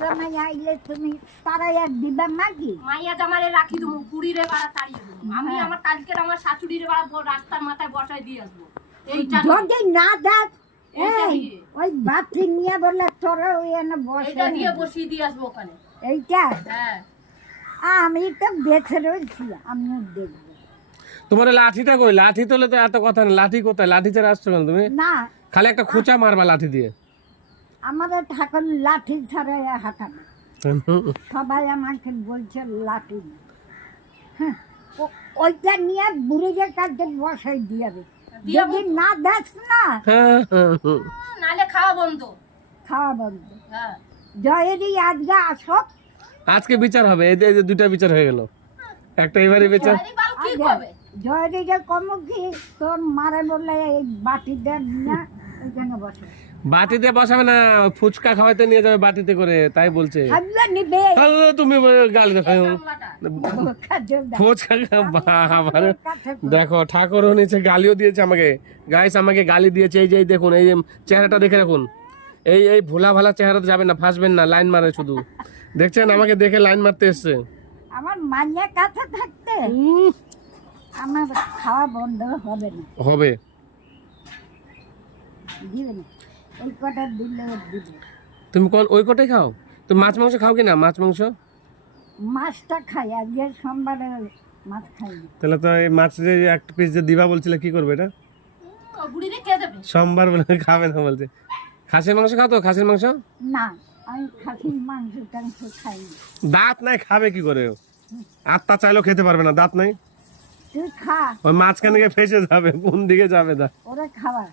জামাই আইলে তুমি তারাই আর দিবা নাকি? মাইয়া জামাইরে রাখি দেবো, কুড়িরে বাড়া তাড়িয়ে দেবো। আমি আমার কালকে আমার শাশুড়ির বাড়া রাস্তার মাথায় বসাই দিয়ে আসবো। এইটা যদি না দেখ এইটা এই দিয়ে। ওই বাতি নিয়ে বলে তোরা ওই এনে বসে এইটা দিয়ে বসিয়ে দিয়ে আসবো ওখানে। এইটা হ্যাঁ, আমি তো বেছে রয়েছি, আমিও দেখবো। তোমার লাঠিটা কই? লাঠি তোলে তো এত কথা না। লাঠি কোথায়? লাঠি ছাড়া আসছো কেন তুমি? না খালি একটা খোঁচা মারবা লাঠি দিয়ে। আমাদের ঠাকুর লাঠি ছাড়া হাঁটাবে, সবাই আমাকে বলছে লাঠি না। হ্যাঁ, ওইটা নিয়ে বুড়িদের কাছে বসাই দিয়াবে। যদি না দেখছ না নালে খাওয়া বন্ধ। খাওয়া বন্ধ। হ্যাঁ, জয়েরই আজকে আসক, আজকে বিচার হবে। এই যে দুইটা বিচার হয়ে গেল, একটা এবারে বিচার। আরে বাল কি করবে? জয়েরিকে কম কি তোর মারে বললে এই বাটিটা নিয়ে ওইখানে বসে বাটি দিয়ে বসাবে না, ফুচকা খাওয়াইতে নিয়ে যাবে বাটিতে করে, তাই বলছে। খাইবে নিবে তুমি গালি দেখো কামলাটা। ফুচকা বাবারে। দেখো ঠাকুরও নিচে গালিও দিয়েছে আমাকে। গাইস আমাকে গালি দিয়েছে। এই যে এই দেখুন, এই যে চেহারাটা দেখে রাখুন। এই ভোলা ভালা চেহারাতে যাবেন না, ফাঁসবেন না, লাইন মারে শুধু। দেখছেন আমাকে দেখে লাইন মারতে এসছে। আমার মায়ের কাছে থাকতে আমার খাওয়া বন্ধ হবে না, হবে দিবে না। এই কটা দিলে দিবে। তুমি কোন ওই কোটাই খাও? তুমি মাছ মাংস খাও কি না? মাছ মাংস মাছটা খাই, আজকে সোমবারে মাছ খাই না। তাহলে তো এই মাছ যে এক পিস যে দিবা বলছিলে, কি করবে এটা? ও বুড়িরে কে দেবে? সোমবার বলে খাবে না বলছে। খাসির মাংস খাও তো? খাসির মাংস না, আমি খাসির মাংস টাংস খাই না। দাঁত নাই, খাবে কি করে? আত্মা চাইলেও খেতে পারবে না, দাঁত নাই। তুই খা, ওই মাঝখানে গিয়ে ফেসে যাবে, কোন দিকে যাবে না। ওরা খাওয়া।